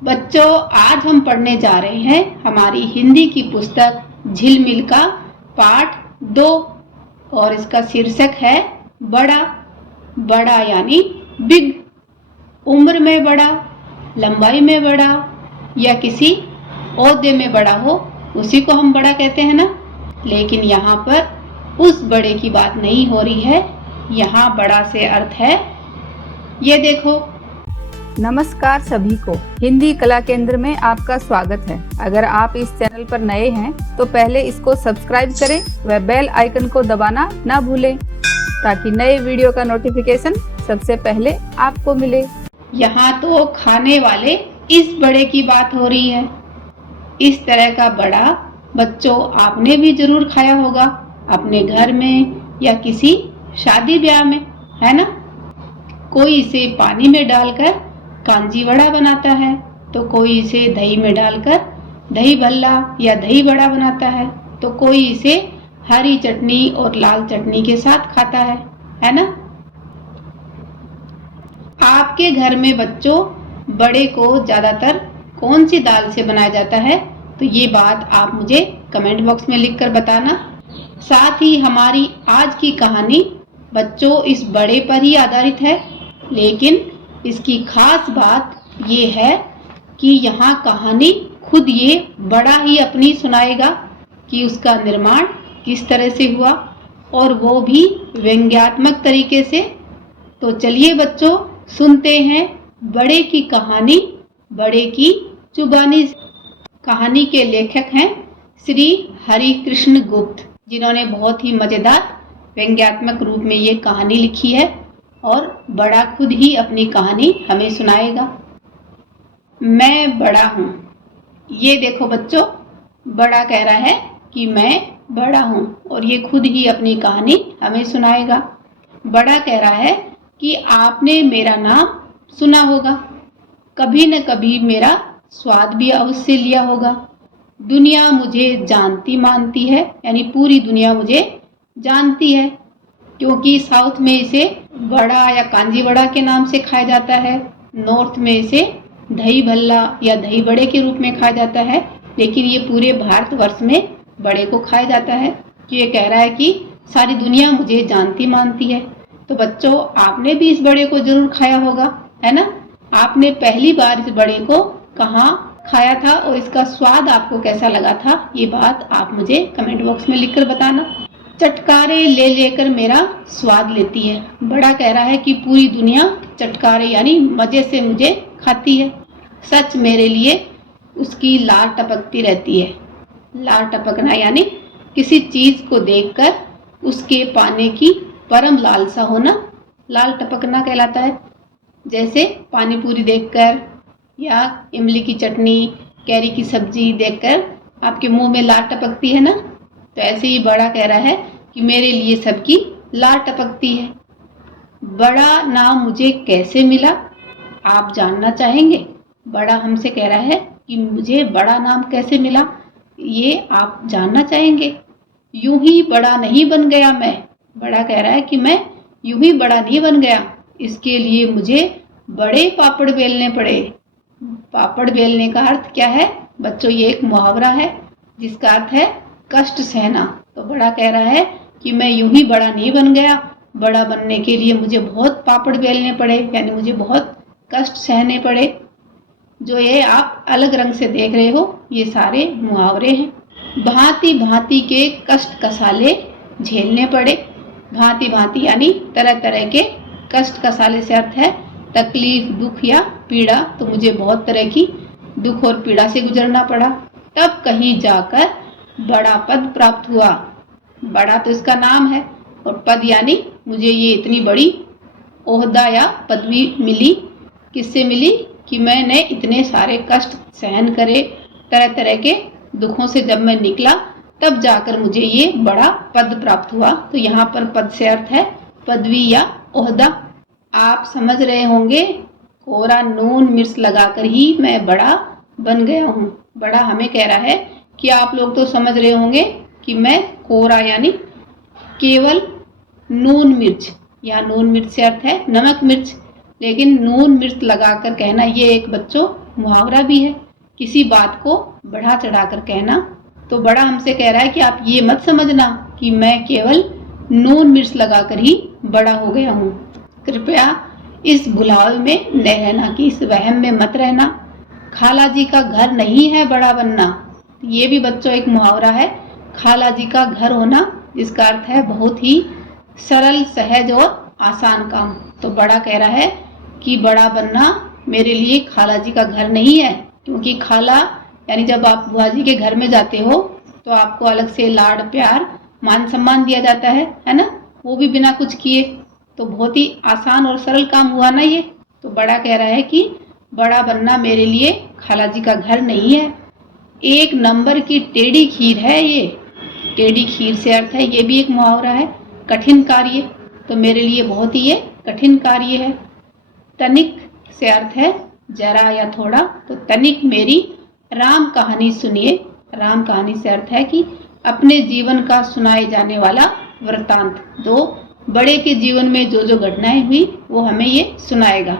बच्चों, आज हम पढ़ने जा रहे हैं हमारी हिंदी की पुस्तक झिलमिल का पाठ 2 और इसका शीर्षक है बड़ा। बड़ा यानी बिग। उम्र में बड़ा, लंबाई में बड़ा या किसी ओहदे में बड़ा हो, उसी को हम बड़ा कहते हैं ना। लेकिन यहाँ पर उस बड़े की बात नहीं हो रही है। यहाँ बड़ा से अर्थ है, ये देखो। नमस्कार सभी को, हिंदी कला केंद्र में आपका स्वागत है। अगर आप इस चैनल पर नए हैं तो पहले इसको सब्सक्राइब करें व बेल आइकन को दबाना ना भूलें ताकि नए वीडियो का नोटिफिकेशन सबसे पहले आपको मिले। यहाँ तो खाने वाले इस बड़े की बात हो रही है। इस तरह का बड़ा बच्चों आपने भी जरूर खाया होगा अपने घर में या किसी शादी ब्याह में, है ना। कोई इसे पानी में डालकर कांजी वड़ा बनाता है तो कोई इसे दही में डालकर दही भल्ला या दही बड़ा बनाता है तो कोई इसे हरी चटनी और लाल चटनी के साथ खाता है ना। आपके घर में बच्चों बड़े को ज्यादातर कौन सी दाल से बनाया जाता है, तो ये बात आप मुझे कमेंट बॉक्स में लिखकर बताना। साथ ही हमारी आज की कहानी बच्चों इस बड़े पर ही आधारित है, लेकिन इसकी खास बात ये है कि यहाँ कहानी खुद ये बड़ा ही अपनी सुनाएगा कि उसका निर्माण किस तरह से हुआ और वो भी व्यंग्यात्मक तरीके से। तो चलिए बच्चों सुनते हैं बड़े की कहानी, बड़े की जुबानी। कहानी के लेखक हैं श्री हरि कृष्ण गुप्त, जिन्होंने बहुत ही मजेदार व्यंग्यात्मक रूप में ये कहानी लिखी है और बड़ा खुद ही अपनी कहानी हमें सुनाएगा। मैं बड़ा हूँ। ये देखो बच्चों, बड़ा कह रहा है कि मैं बड़ा हूँ और ये खुद ही अपनी कहानी हमें सुनाएगा। बड़ा कह रहा है कि आपने मेरा नाम सुना होगा, कभी न कभी मेरा स्वाद भी अवश्य लिया होगा। दुनिया मुझे जानती मानती है, यानी पूरी दुनिया मुझे जानती है, क्योंकि साउथ में इसे बड़ा या कांजी वड़ा के नाम से खाया जाता है। नॉर्थ में इसे दही भल्ला या दही बड़े के रूप में खाया जाता है, लेकिन ये पूरे भारतवर्ष में बड़े को खाया जाता है। तो ये कह रहा है कि सारी दुनिया मुझे जानती मानती है। तो बच्चों आपने भी इस बड़े को जरूर खाया होगा, है ना। आपने पहली बार इस बड़े को कहाँ खाया था और इसका स्वाद आपको कैसा लगा था, ये बात आप मुझे कमेंट बॉक्स में लिखकर बताना। चटकारे ले लेकर मेरा स्वाद लेती है। बड़ा कह रहा है कि पूरी दुनिया चटकारे यानी मजे से मुझे खाती है। सच मेरे लिए उसकी लार टपकती रहती है। लार टपकना यानी किसी चीज को देखकर उसके पाने की परम लालसा होना, लाल टपकना कहलाता है। जैसे पानी पूरी देखकर या इमली की चटनी, कैरी की सब्जी देखकर आपके मुंह में लार टपकती है ना, तो ऐसे ही बड़ा कह रहा है कि मेरे लिए सबकी लार टपकती है। बड़ा नाम मुझे कैसे मिला, आप जानना चाहेंगे। बड़ा हमसे कह रहा है कि मुझे बड़ा नाम कैसे मिला, ये आप जानना चाहेंगे। यूं ही बड़ा नहीं बन गया मैं। बड़ा कह रहा है कि मैं यूं ही बड़ा नहीं बन गया, इसके लिए मुझे बड़े पापड़ बेलने पड़े। पापड़ बेलने का अर्थ क्या है बच्चों, ये एक मुहावरा है जिसका अर्थ है कष्ट सहना। तो बड़ा कह रहा है कि मैं यूं ही बड़ा नहीं बन गया, बड़ा बनने के लिए मुझे बहुत पापड़ बेलने पड़े, यानी मुझे बहुत कष्ट सहने पड़े। जो ये आप अलग रंग से देख रहे हो ये सारे मुहावरे हैं। भांति भांति के कष्ट कसाले झेलने पड़े। भांति भांति यानी तरह तरह के कष्ट कसाले से अर्थ है तकलीफ, दुख या पीड़ा। तो मुझे बहुत तरह की दुख और पीड़ा से गुजरना पड़ा, तब कहीं जाकर बड़ा पद प्राप्त हुआ। बड़ा तो इसका नाम है और पद यानी मुझे ये इतनी बड़ी ओहदा या पदवी मिली। किससे मिली कि मैंने इतने सारे कष्ट सहन करे, तरह तरह के दुखों से जब मैं निकला तब जाकर मुझे ये बड़ा पद प्राप्त हुआ। तो यहाँ पर पद से अर्थ है पदवी या ओहदा। आप समझ रहे होंगे, कोरा नून मिर्च लगाकर ही मैं बड़ा बन गया हूँ। बड़ा हमें कह रहा है कि आप लोग तो समझ रहे होंगे कि मैं कोरा यानी केवल नून मिर्च, या नून मिर्च से अर्थ है नमक मिर्च, लेकिन नून मिर्च लगाकर कहना ये एक बच्चों मुहावरा भी है, किसी बात को बढ़ा चढ़ा कर कहना। तो बड़ा हमसे कह रहा है कि आप ये मत समझना कि मैं केवल नून मिर्च लगाकर ही बड़ा हो गया हूँ। कृपया इस भुलावे में न रहना, कि इस वहम में मत रहना। खाला जी का घर नहीं है बड़ा बनना। ये भी बच्चों एक मुहावरा है, खाला जी का घर होना, जिसका अर्थ है बहुत ही सरल, सहज और आसान काम। तो बड़ा कह रहा है कि बड़ा बनना मेरे लिए खाला जी का घर नहीं है, क्योंकि खाला यानी जब आप बुआ जी के घर में जाते हो तो आपको अलग से लाड प्यार मान सम्मान दिया जाता है ना, वो भी बिना कुछ किए। तो बहुत ही आसान और सरल काम हुआ ना ये। तो बड़ा कह रहा है कि बड़ा बनना मेरे लिए खाला जी का घर नहीं है। एक नंबर की टेढ़ी खीर है ये। टेढ़ी खीर से अर्थ है, ये भी एक मुहावरा है, कठिन कार्य। तो मेरे लिए बहुत ही ये कठिन कार्य है। तनिक से अर्थ है जरा या थोड़ा। तो तनिक मेरी राम कहानी सुनिए। राम कहानी से अर्थ है कि अपने जीवन का सुनाए जाने वाला वृतांत। तो बड़े के जीवन में जो जो घटनाएं हुई वो हमें ये सुनाएगा।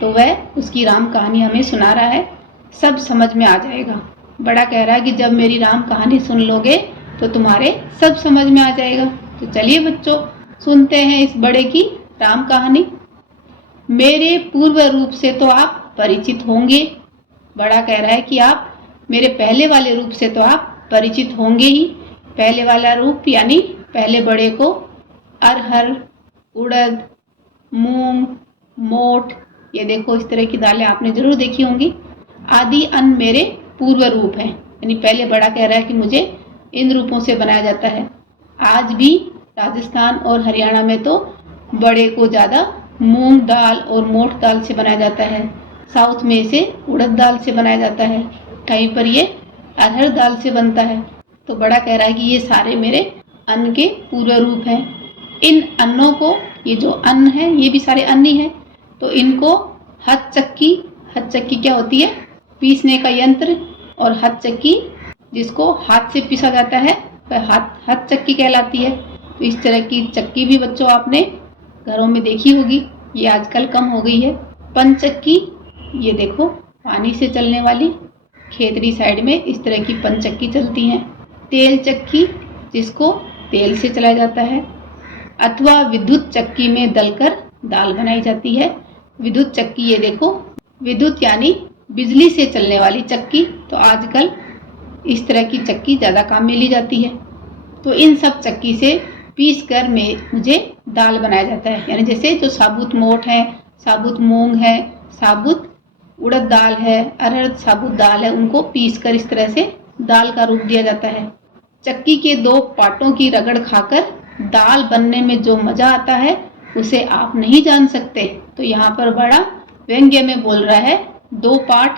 तो वह उसकी राम कहानी हमें सुना रहा है, सब समझ में आ जाएगा। बड़ा कह रहा है कि जब मेरी राम कहानी सुन लोगे तो तुम्हारे सब समझ में आ जाएगा। तो चलिए बच्चों, सुनते हैं इस बड़े की राम कहानी। मेरे पूर्व रूप से तो आप परिचित होंगे। बड़ा कह रहा है कि आप मेरे पहले वाले रूप से तो आप परिचित होंगे ही। पहले वाला रूप यानी पहले बड़े को अरहर, उड़द, मूंग, मोठ, ये देखो इस तरह की दालें आपने जरूर देखी होंगी, आदि अन्न मेरे पूर्व रूप हैं। यानी पहले बड़ा कह रहा है कि मुझे इन रूपों से बनाया जाता है। आज भी राजस्थान और हरियाणा में तो बड़े को ज़्यादा मूंग दाल और मोठ दाल से बनाया जाता है। साउथ में इसे उड़द दाल से बनाया जाता है, कहीं पर ये अरहर दाल से बनता है। तो बड़ा कह रहा है कि ये सारे मेरे अन्न के पूर्व रूप हैं। इन अन्नों को, ये जो अन्न है ये भी सारे अन्न ही हैं, तो इनको हथ चक्की क्या होती है? पीसने का यंत्र। और हथ चक्की जिसको हाथ से पीसा जाता है वह हथ चक्की कहलाती है। तो इस तरह की चक्की भी बच्चों आपने घरों में देखी होगी, ये आजकल कम हो गई है। पंचक्की, ये देखो पानी से चलने वाली, खेतरी साइड में इस तरह की पंचक्की चलती हैं। तेल चक्की, जिसको तेल से चलाया जाता है, अथवा विद्युत चक्की में दलकर दाल बनाई जाती है। विद्युत चक्की, ये देखो विद्युत यानी बिजली से चलने वाली चक्की। तो आजकल इस तरह की चक्की ज़्यादा काम में ली जाती है। तो इन सब चक्की से पीस कर मुझे दाल बनाया जाता है। यानी जैसे जो साबुत मोठ है, साबुत मूंग है, साबुत उड़द दाल है, अरहर साबुत दाल है, उनको पीस कर इस तरह से दाल का रूप दिया जाता है। चक्की के दो पाटों की रगड़ खाकर दाल बनने में जो मजा आता है उसे आप नहीं जान सकते। तो यहाँ पर बड़ा व्यंग्य में बोल रहा है। दो पाट,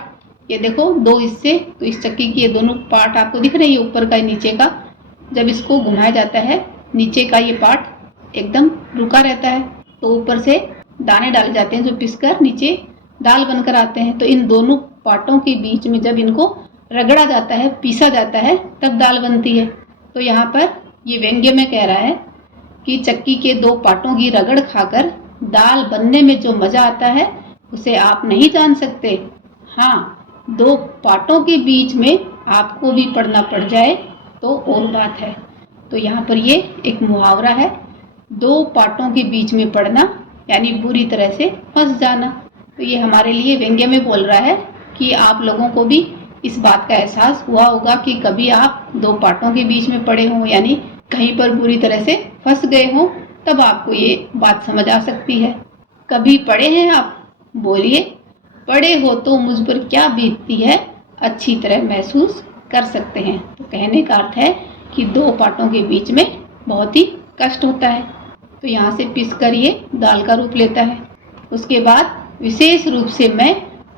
ये देखो दो हिस्से, तो इस चक्की के ये दोनों पार्ट आपको दिख रहे हैं, ऊपर का नीचे का। जब इसको घुमाया जाता है, नीचे का ये पार्ट एकदम रुका रहता है, तो ऊपर से दाने डाले जाते हैं जो पिसकर नीचे दाल बनकर आते हैं। तो इन दोनों पार्टों के बीच में जब इनको रगड़ा जाता है, पीसा जाता है, तब दाल बनती है। तो यहाँ पर ये व्यंग्य में कह रहा है कि चक्की के दो पार्टों की रगड़ खाकर दाल बनने में जो मजा आता है उसे आप नहीं जान सकते। हाँ, दो पार्टों के बीच में आपको भी पढ़ना पड़ जाए तो और बात है। तो यहाँ पर ये एक मुहावरा है, दो पार्टों के बीच में पढ़ना यानी बुरी तरह से फंस जाना। तो ये हमारे लिए व्यंग्य में बोल रहा है कि आप लोगों को भी इस बात का एहसास हुआ होगा कि कभी आप दो पार्टों के बीच में पड़े हों, यानी कहीं पर बुरी तरह से फंस गए हों, तब आपको ये बात समझ आ सकती है। कभी पढ़े हैं आप? बोलिए, पढ़े हो तो मुझ पर क्या बीतती है अच्छी तरह महसूस कर सकते हैं। तो कहने का अर्थ है कि दो पार्टों के बीच में बहुत ही कष्ट होता है। तो यहाँ से पिस कर ये दाल का रूप लेता है। उसके बाद विशेष रूप से मैं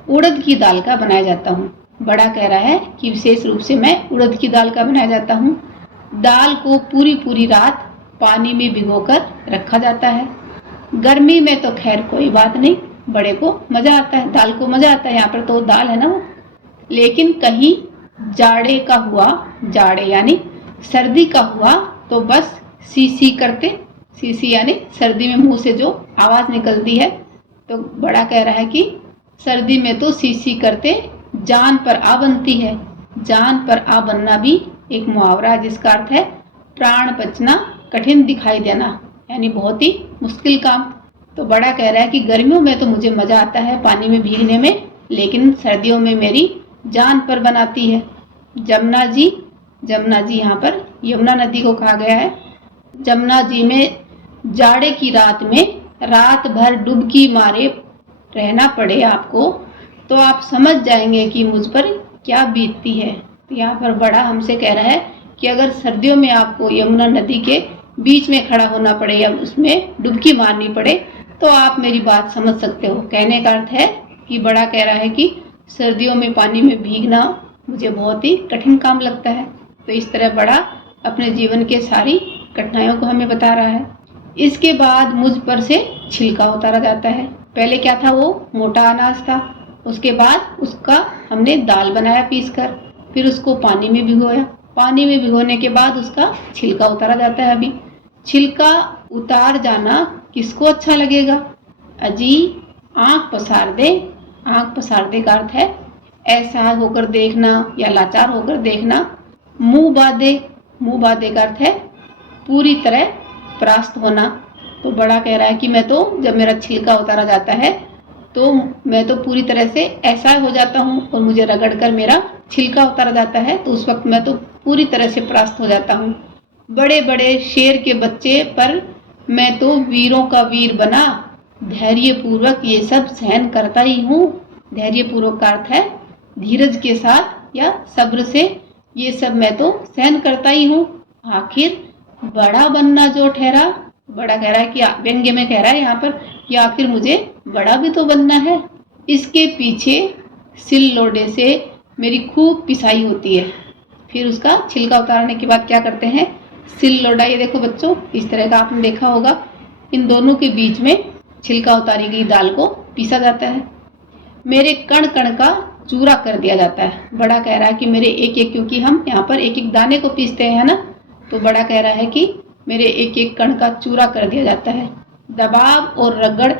उड़द की दाल का बनाया जाता हूँ। बड़ा कह रहा है कि विशेष रूप से मैं उड़द की दाल का बनाया जाता हूँ। दाल को पूरी पूरी रात पानी में भिगोकर रखा जाता है। गर्मी में तो खैर कोई बात नहीं, बड़े को मजा आता है, दाल को मजा आता है। यहाँ पर तो दाल है ना वो। लेकिन कहीं जाड़े का हुआ, जाड़े यानी सर्दी का हुआ, तो बस सी सी करते, सी सी यानी सर्दी में मुंह से जो आवाज निकलती है। तो बड़ा कह रहा है कि सर्दी में तो सी करते जान पर आ बनती है। जान पर आ बनना भी एक मुहावरा है जिसका अर्थ है प्राण बचना कठिन दिखाई देना, यानी बहुत ही मुश्किल काम। तो बड़ा कह रहा है कि गर्मियों में तो मुझे मजा आता है पानी में भीगने में, लेकिन सर्दियों में मेरी जान पर बनाती है। जमुना जी यहाँ पर यमुना नदी को कहा गया है। जमुना जी में जाड़े की रात में रात भर डुबकी मारे रहना पड़े आपको, तो आप समझ जाएंगे कि मुझ पर क्या बीतती है। तो यहाँ पर बड़ा हमसे कह रहा है कि अगर सर्दियों में आपको यमुना नदी के बीच में खड़ा होना पड़े या उसमें डुबकी मारनी पड़े तो आप मेरी बात समझ सकते हो। कहने का अर्थ है कि बड़ा कह रहा है कि सर्दियों में पानी में भीगना मुझे बहुत ही कठिन काम लगता है। तो इस तरह बड़ा अपने जीवन के सारी कठिनाइयों को हमें बता रहा है। इसके बाद मुझ पर से छिलका उतारा जाता है। पहले क्या था, वो मोटा अनाज था, उसके बाद उसका हमने दाल बनाया पीसकर, फिर उसको पानी में भिगोया। पानी में भिगोने के बाद उसका छिलका उतारा जाता है। अभी छिलका उतार जाना किसको अच्छा लगेगा? अजी आंख पसार दे। आंख पसार दे का अर्थ है ऐसा होकर देखना या लाचार होकर देखना। मुंह बांधे, मुंह बांधे का अर्थ है पूरी तरह परास्त होना। तो बड़ा कह रहा है कि मैं तो जब मेरा छिलका उतारा जाता है तो मैं तो पूरी तरह से ऐसा हो जाता हूँ और मुझे रगड़कर मेरा छिलका उतारा जाता है तो उस वक्त मैं तो पूरी तरह से परास्त हो जाता हूँ। बड़े बड़े शेर के बच्चे पर मैं तो वीरों का वीर बना, धैर्य पूर्वक ये सब सहन करता ही हूँ। धैर्य पूर्वक का अर्थ है धीरज के साथ या सब्र से ये सब मैं तो सहन करता ही हूँ। आखिर बड़ा बनना जो ठहरा, बड़ा कह रहा है कि व्यंग्य में कह रहा है यहाँ पर कि आखिर मुझे बड़ा भी तो बनना है। इसके पीछे सिल लोडे से मेरी खूब पिसाई होती है। फिर उसका छिलका उतारने के बाद क्या करते हैं, सिल लोडा, ये देखो बच्चों इस तरह का आपने देखा होगा, इन दोनों के बीच में छिलका उतारी गई दाल को पीसा जाता है। मेरे कण कण का चूरा कर दिया जाता है। बड़ा कह रहा है कि मेरे एक एक, क्योंकि हम यहाँ पर एक एक दाने को पीसते हैं ना, तो बड़ा कह रहा है कि मेरे एक एक कण का चूरा कर दिया जाता है। दबाव और रगड़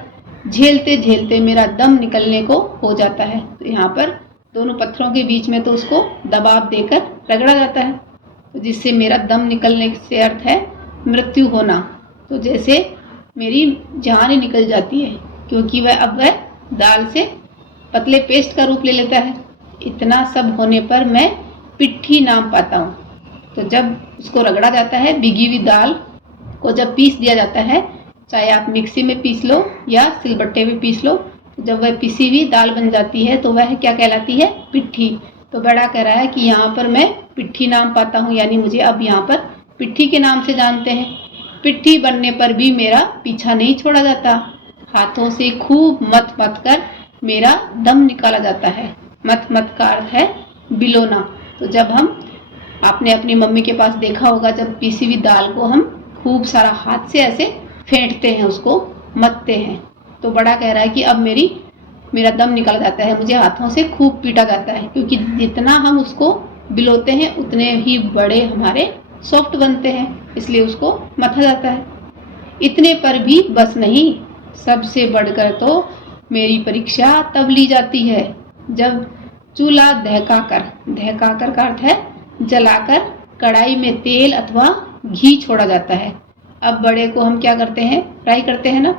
झेलते झेलते मेरा दम निकलने को हो जाता है। तो यहाँ पर दोनों पत्थरों के बीच में तो उसको दबाव देकर रगड़ा जाता है, तो जिससे मेरा दम निकलने से अर्थ है मृत्यु होना। तो जैसे मेरी जान ही निकल जाती है, क्योंकि वह दाल से पतले पेस्ट का रूप ले लेता है। इतना सब होने पर मैं पिट्ठी नाम पाता हूँ। तो जब उसको रगड़ा जाता है, भिगी हुई दाल को जब पीस दिया जाता है, चाहे आप मिक्सी में पीस लो या सिलबट्टे में पीस लो, तो जब वह पिसी हुई दाल बन जाती है तो वह क्या कहलाती है, पिट्ठी। तो बड़ा कह रहा है कि यहाँ पर मैं पिट्ठी नाम पाता हूँ, यानी मुझे अब यहाँ पर पिट्ठी के नाम से जानते हैं। पिट्ठी बनने पर भी मेरा पीछा नहीं छोड़ा जाता, हाथों से खूब मथ मथ कर मेरा दम निकाला जाता है। मथ मथ का अर्थ है बिलोना। तो जब हम, आपने अपनी मम्मी के पास देखा होगा, जब पीसी हुई दाल को हम खूब सारा हाथ से ऐसे फेंटते हैं, उसको मथते हैं। तो बड़ा कह रहा है कि अब मेरा दम निकल जाता है, मुझे हाथों से खूब पीटा जाता है, क्योंकि जितना हम उसको बिलोते हैं उतने ही बड़े हमारे सॉफ्ट बनते हैं, इसलिए उसको मथा जाता है। इतने पर भी बस नहीं, सबसे बढ़कर तो मेरी परीक्षा तब ली जाती है जब चूल्हा दहकाकर का अर्थ है जलाकर कढ़ाई में तेल अथवा घी छोड़ा जाता है। अब बड़े को हम क्या करते हैं, फ्राई करते हैं ना,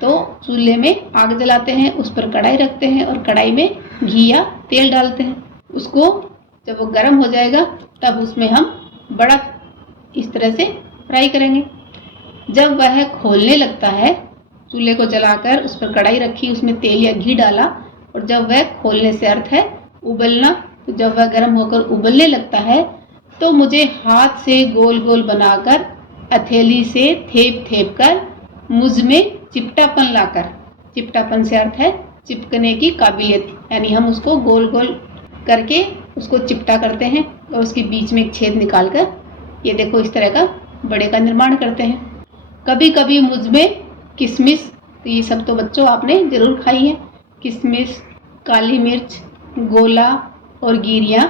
तो चूल्हे में आग जलाते हैं, उस पर कढ़ाई रखते हैं और कढ़ाई में घी या तेल डालते हैं। उसको जब वो गर्म हो जाएगा तब उसमें हम बड़ा इस तरह से फ्राई करेंगे। जब वह खोलने लगता है, चूल्हे को जलाकर उस पर कढ़ाई रखी, उसमें तेल या घी डाला, और जब वह खोलने से अर्थ है उबलना, तो जब वह गर्म होकर उबलने लगता है तो मुझे हाथ से गोल गोल बनाकर हथेली से थेप थेप कर मुझ में चिपटापन लाकर, चिपटापन से अर्थ है चिपकने की काबिलियत, यानी हम उसको गोल गोल करके उसको चिपटा करते हैं और उसके बीच में एक छेद निकालकर, ये देखो इस तरह का बड़े का निर्माण करते हैं। कभी कभी मुझ में किशमिश, तो ये सब तो बच्चों आपने जरूर खाई है, किशमिश, काली मिर्च, गोला और गिरियाँ,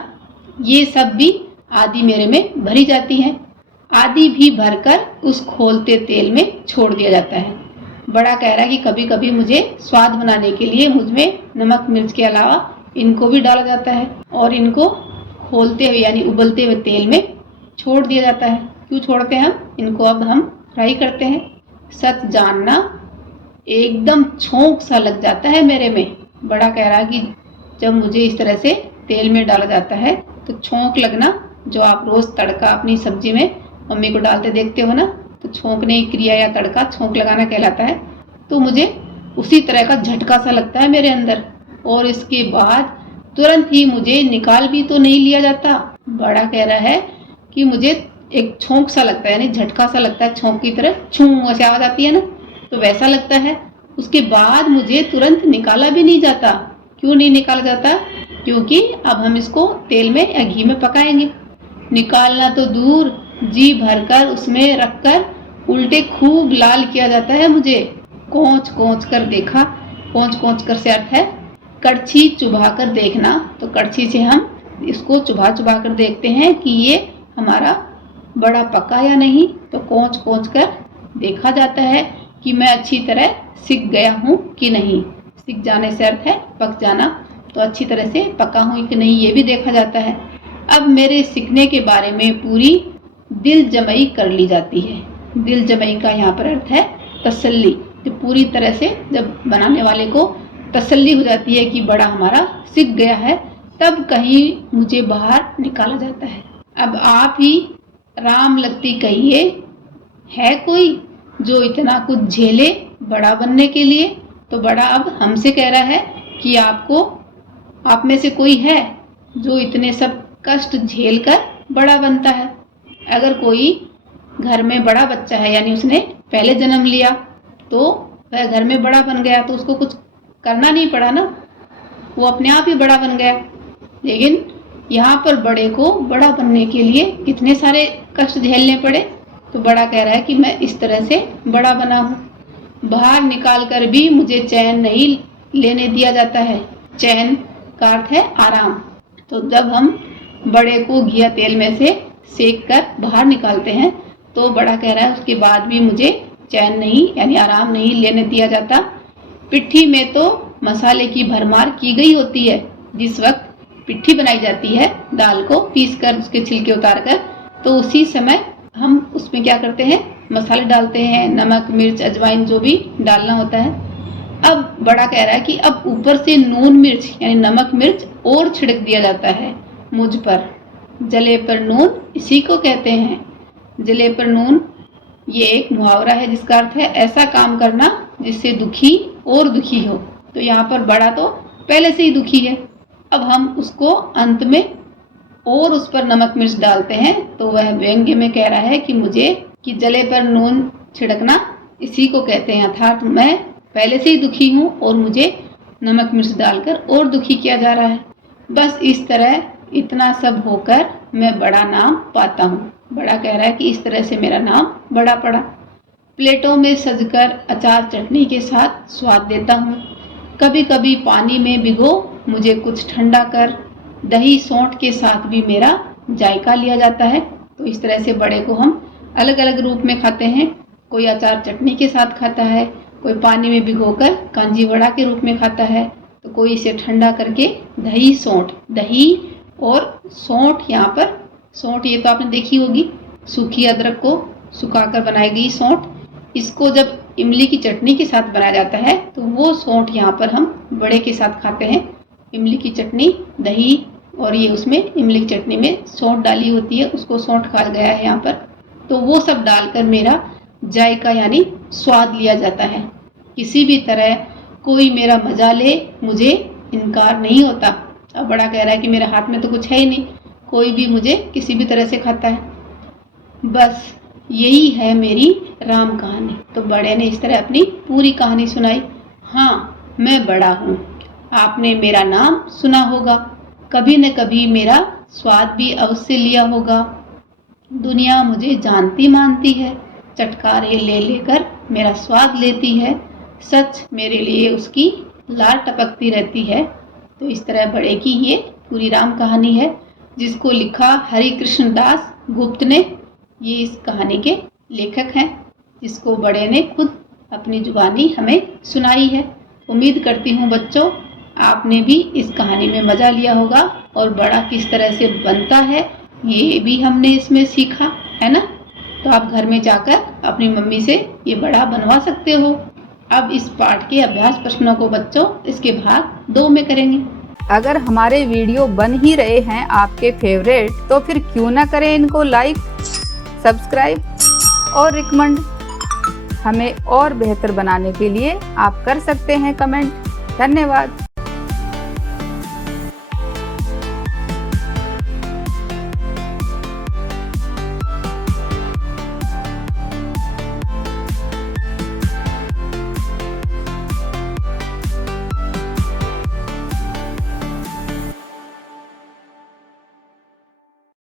ये सब भी आदि मेरे में भरी जाती हैं। आदि भी भरकर उस खोलते तेल में छोड़ दिया जाता है। बड़ा कह रहा है कि कभी कभी मुझे स्वाद बनाने के लिए मुझ में नमक मिर्च के अलावा इनको भी डाला जाता है और इनको खोलते हुए यानी उबलते हुए तेल में छोड़ दिया जाता है। क्यों छोड़ते हैं हम इनको? अब हम फ्राई करते हैं। सच जानना एकदम छोंक सा लग जाता है मेरे में। बड़ा कह रहा कि जब मुझे इस तरह से तेल में डाला जाता है तो छोंक लगना, जो आप रोज तड़का अपनी सब्जी में मम्मी को डालते देखते हो ना, तो छोंकने की क्रिया या तड़का छोंक लगाना कहलाता है। तो मुझे उसी तरह का झटका सा लगता है मेरे अंदर और इसके बाद तुरंत ही मुझे निकाल भी तो नहीं लिया जाता। बड़ा कह रहा है कि मुझे एक छोंक सा लगता है, यानी झटका सा लगता है, छोंक की तरह छू ऐसी आवाज आती है ना, तो वैसा लगता है। उसके बाद मुझे तुरंत निकाला भी नहीं जाता। क्यों नहीं निकाला जाता? क्योंकि अब हम इसको तेल में या घी में पकाएंगे। निकालना तो दूर, जी भरकर उसमें रखकर उल्टे खूब लाल किया जाता है मुझे। कोंच कोंच कर देखा, कोंच कोंच कर से अर्थ है कड़छी चुभा कर देखना। तो कड़छी से हम इसको चुभा चुभा कर देखते हैं कि ये हमारा बड़ा पका या नहीं। तो कोंच कोंच कर देखा जाता है कि मैं अच्छी तरह सिक गया हूँ कि नहीं। सिक जाने से अर्थ है पक जाना, तो अच्छी तरह से पका हूँ कि नहीं ये भी देखा जाता है। अब मेरे सिकने के बारे में पूरी दिल जमई कर ली जाती है। दिल जमई का यहाँ पर अर्थ है तसल्ली। तो पूरी तरह से जब बनाने वाले को तसल्ली हो जाती है कि बड़ा हमारा सिक गया है, तब कहीं मुझे बाहर निकाला जाता है। अब आप ही राम लगती कहिए, है कोई जो इतना कुछ झेले बड़ा बनने के लिए? तो बड़ा अब हमसे कह रहा है कि आप में से कोई है जो इतने सब कष्ट झेल कर बड़ा बनता है? अगर कोई घर में बड़ा बच्चा है, यानी उसने पहले जन्म लिया, तो वह घर में बड़ा बन गया, तो उसको कुछ करना नहीं पड़ा ना, वो अपने आप ही बड़ा बन गया। लेकिन यहाँ पर बड़े को बड़ा बनने के लिए कितने सारे कष्ट झेलने पड़े। तो बड़ा कह रहा है कि मैं इस तरह से बड़ा बना हूँ। बाहर निकाल कर भी मुझे चैन नहीं लेने दिया जाता है। चैन का अर्थ है आराम। तो जब हम बड़े को घिया तेल में से सेक कर बाहर निकालते हैं, तो बड़ा कह रहा है उसके बाद भी मुझे चैन नहीं यानी आराम नहीं लेने दिया जाता। पिट्ठी में तो मसाले की भरमार की गई होती है। जिस वक्त पिट्ठी बनाई जाती है दाल को पीस कर उसके छिलके उतार कर, तो उसी समय हम उसमें क्या करते हैं, मसाले डालते हैं, नमक मिर्च अजवाइन जो भी डालना होता है। अब बड़ा कह रहा है कि अब ऊपर से नून मिर्च यानी नमक मिर्च और छिड़क दिया जाता है मुझ पर। जले पर नून इसी को कहते हैं। जले पर नून ये एक मुहावरा है जिसका अर्थ है ऐसा काम करना जिससे दुखी और दुखी हो। तो यहाँ पर बड़ा तो पहले से ही दुखी है, अब हम उसको अंत में और उस पर नमक मिर्च डालते हैं, तो वह व्यंग्य में कह रहा है कि मुझे कि जले पर नून छिड़कना इसी को कहते हैं। अर्थात मैं पहले से ही दुखी हूँ और मुझे नमक मिर्च डालकर और दुखी किया जा रहा है। बस इस तरह इतना सब होकर मैं बड़ा नाम पाता हूँ। बड़ा कह रहा है कि इस तरह से मेरा नाम बड़ा पड़ा। प्लेटों में सजकर अचार चटनी के साथ स्वाद देता हूँ। कभी कभी पानी में भिगो मुझे कुछ ठंडा कर दही सौंठ के साथ भी मेरा जायका लिया जाता है। तो इस तरह से बड़े को हम अलग अलग रूप में खाते हैं। कोई अचार चटनी के साथ खाता है, कोई पानी में भिगोकर कांजी वड़ा के रूप में खाता है, तो कोई इसे ठंडा करके दही सौंठ, दही और सौंठ, यहाँ पर सौंठ ये तो आपने देखी होगी, सूखी अदरक को सुखाकर बनाई गई सौंठ। इसको जब इमली की चटनी के साथ बनाया जाता है तो वो सौंठ यहाँ पर हम बड़े के साथ खाते हैं। इमली की चटनी, दही और ये उसमें इमली की चटनी में सौंठ डाली होती है, उसको सौंठ कहा गया है यहाँ पर। तो वो सब डालकर मेरा जायका यानी स्वाद लिया जाता है। किसी भी तरह कोई मेरा मजा ले, मुझे इनकार नहीं होता। अब बड़ा कह रहा है कि मेरे हाथ में तो कुछ है ही नहीं, कोई भी मुझे किसी भी तरह से खाता है। बस यही है मेरी राम कहानी। तो बड़े ने इस तरह अपनी पूरी कहानी सुनाई। हाँ, मैं बड़ा हूँ, आपने मेरा नाम सुना होगा, कभी न कभी मेरा स्वाद भी अवश्य लिया होगा। दुनिया मुझे जानती मानती है, चटकारे ले लेकर मेरा स्वाद लेती है, सच मेरे लिए उसकी लार टपकती रहती है। तो इस तरह बड़े की ये पूरी राम कहानी है, जिसको लिखा हरि कृष्ण दास गुप्त ने। ये इस कहानी के लेखक हैं, जिसको बड़े ने खुद अपनी जुबानी हमें सुनाई है। उम्मीद करती हूँ बच्चों आपने भी इस कहानी में मजा लिया होगा और बड़ा किस तरह से बनता है ये भी हमने इसमें सीखा है ना। तो आप घर में जाकर अपनी मम्मी से ये बड़ा बनवा सकते हो। अब इस पाठ के अभ्यास प्रश्नों को बच्चों इसके भाग 2 में करेंगे। अगर हमारे वीडियो बन ही रहे हैं आपके फेवरेट, तो फिर क्यों ना करें इनको लाइक, सब्सक्राइब और रिकमेंड। हमें और बेहतर बनाने के लिए आप कर सकते हैं कमेंट। धन्यवाद।